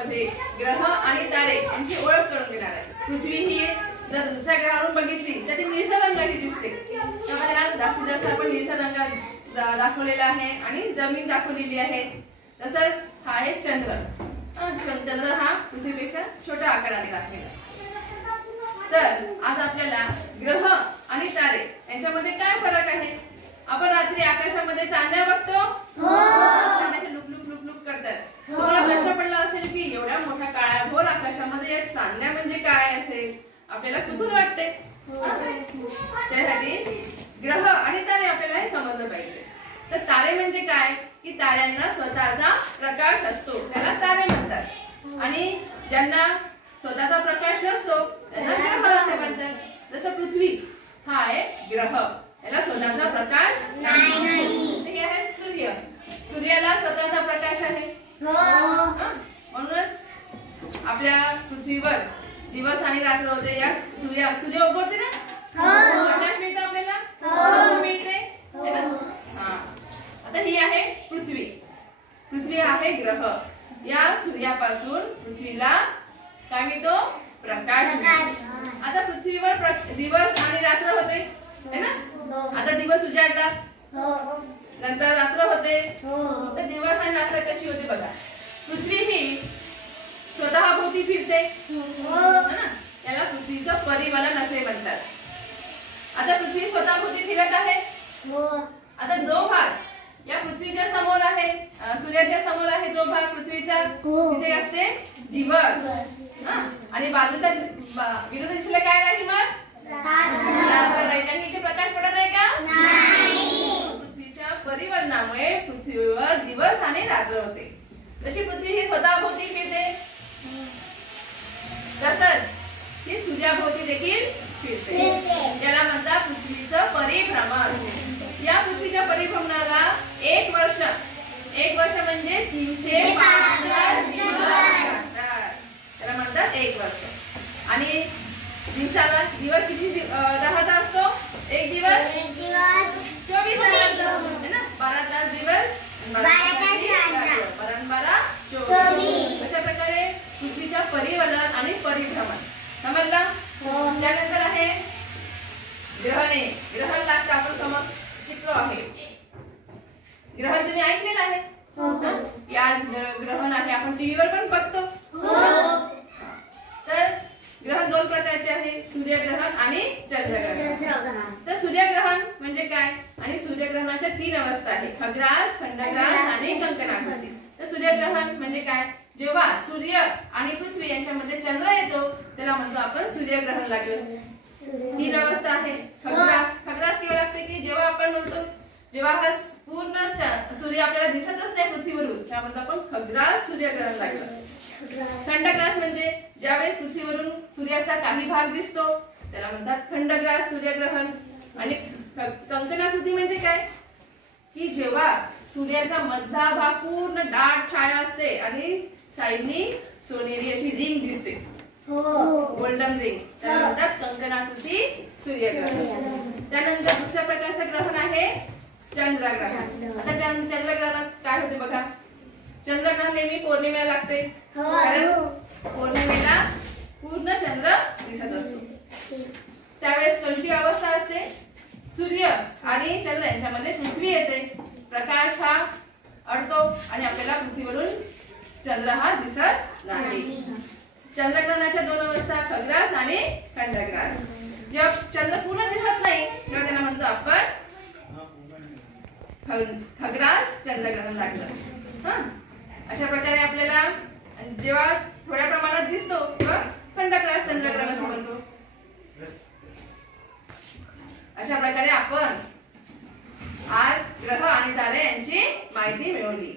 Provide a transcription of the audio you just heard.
पाठामध्ये ग्रह आणि तारे यांची ओळख करून घेणार आहे. पृथ्वी ही जर दुसऱ्या ग्रहावरून बघितली तर ती निळसर रंगाची दिसते. त्यामध्ये जास्तीत जास्त आपण निळसर रंगात दाखवलेला आहे आणि जमीन दाखवलेली आहे. तसंच हा आहे चंद्र. चंद्र हा पृथ्वीपेक्षा छोट्या आकाराने दाखवलेला. तर आज आपल्याला ग्रह आणि तारे यांच्यामध्ये काय फरक आहे? आपण रात्री आकाशामध्ये चांदण्या बघतो, चांदण्याचे लुकलुक लुकलुक करतात. तुम्हाला प्रश्न पडला असेल की एवढ्या मोठ्या काळ्याभोर आकाशामध्ये एक चांदण्या म्हणजे काय असेल? आपल्याला कुतूहल वाटते. त्यासाठी ग्रह आणि तारे आपल्याला हे समजलं पाहिजे. तर तारे म्हणजे काय की ताऱ्यांना स्वतःचा प्रकाश असतो, त्याला तारे म्हणतात. आणि ज्यांना स्वतःचा प्रकाश नसतो त्यांना ग्रह असे म्हणतात. जसं पृथ्वी हा आहे ग्रह, याला स्वतःचा प्रकाश नाही. हे आहे सूर्य, सूर्याला स्वतःचा प्रकाश आहे. म्हणूनच आपल्या पृथ्वीवर दिवस आणि रात्र होते. या सूर्य उगवते ना, प्रकाश मिळतो आपल्याला, मिळते. आता ही आहे पृथ्वी. पृथ्वी आहे ग्रह. या सूर्यापासून पृथ्वीला काय मिळतो? प्रकाश. आता पृथ्वीवर दिवस आणि रात्र होते है ना. आता दिवस उजाडला, नंतर रात्र होते. तर दिवस आणि रात्र कशी होते बघा. पृथ्वी ही स्वतः भोवती फिरते है ना, याला पृथ्वीचं परिवलन असे म्हणतात. आता पृथ्वी स्वतः भोवती फिरत आहे. आता जो भाग या पृथ्वीच्या समोर आहे, सूर्याच्या समोर आहे जो भाग पृथ्वीचा, तिथे असते दिवस. आणि बाजूच्या विरुद्ध दिशेला काय राहील मग? रात्र राहील. आणि इथे प्रकाश पडत आहे का? नाही. पृथ्वीच्या परिवलनामुळे पृथ्वीवर दिवस आणि रात्र होते. जशी पृथ्वी ही स्वतः भोवती फिरते तसंच ही सूर्याभोवती देखील फिरते. याला म्हणतात पृथ्वीचं परिभ्रमण. या पृथ्वीच्या परिभ्रमणाला एक वर्ष म्हणजे 365 दिवस, त्याला म्हणतात एक वर्ष. आणि दिवसाला दिवस किती तासाचा असतो? एक दिवस 24 तासाचा है ना. 12 तास दिवस, 12 24. अशा प्रकारे पृथ्वीच्या परिवलन आणि परिभ्रमण समजला. त्यानंतर आहे ग्रहणे. ग्रहण लागतं आपण समज शिकलो आहे. ग्रहण तुम्ही ऐकलेलं आहे. आज ग्रहण आहे, आपण टीव्हीवर पण बघतो. तर ग्रहण दोन प्रकारचे आहे, सूर्यग्रहण आणि चंद्रग्रहण. तर सूर्यग्रहण म्हणजे काय आणि सूर्यग्रहणाच्या 3 अवस्था आहेत, खग्रास, खंडग्रास आणि कंकणाकृती. तर सूर्यग्रहण म्हणजे काय? जेव्हा सूर्य आणि पृथ्वी यांच्यामध्ये चंद्र येतो त्याला म्हणतो आपण सूर्यग्रहण लागेल. 3 अवस्था आहे. खग्रास केव्हा लागते की जेव्हा आपण म्हणतो जेव्हा हा पूर्ण सूर्य आपल्याला दिसतच नाही पृथ्वीवरून, त्या म्हणतो आपण खग्रास सूर्यग्रहण लागलं. खंडग्रास म्हणजे ज्यावेळेस पृथ्वीवरून सूर्याचा काही भाग दिसतो त्याला म्हणतात खंडग्रास सूर्यग्रहण. आणि कंकणाकृती म्हणजे काय की जेव्हा सूर्याचा मधला भाग पूर्ण दाट छाया असते आणि साईडनी सोनेरी अशी रिंग दिसते, गोल्डन रिंग, त्याला म्हणतात कंकणाकृती सूर्यग्रहण. त्यानंतर दुसऱ्या प्रकारचं ग्रहण आहे चंद्रग्रहण. आता चंद्रग्रहणात काय होते बघा. चंद्रग्रहण नेहमी पौर्णिमेला लागते, कारण पौर्णिमेला पूर्ण चंद्र दिसत असतो. त्यावेळेस कोणती अवस्था असते? सूर्य आणि चंद्र यांच्यामध्ये पृथ्वी येते, प्रकाश हा अडतो आणि आपल्याला पृथ्वीवरून चंद्र हा दिसत नाही. चंद्रग्रहणाच्या 2 अवस्था, खग्रास आणि खंडग्रास. जेव्हा चंद्र पूर्ण दिसत नाही तेव्हा त्याला म्हणतो आपण खग्रास चंद्रग्रहण लागलं. अशा प्रकारे आपल्याला जेव्हा थोड्या प्रमाणात दिसतो तेव्हा खंडग्रास चंद्रग्रहण असं म्हणतो. अशा प्रकारे आपण आज ग्रह आणि तारे यांची माहिती मिळवली.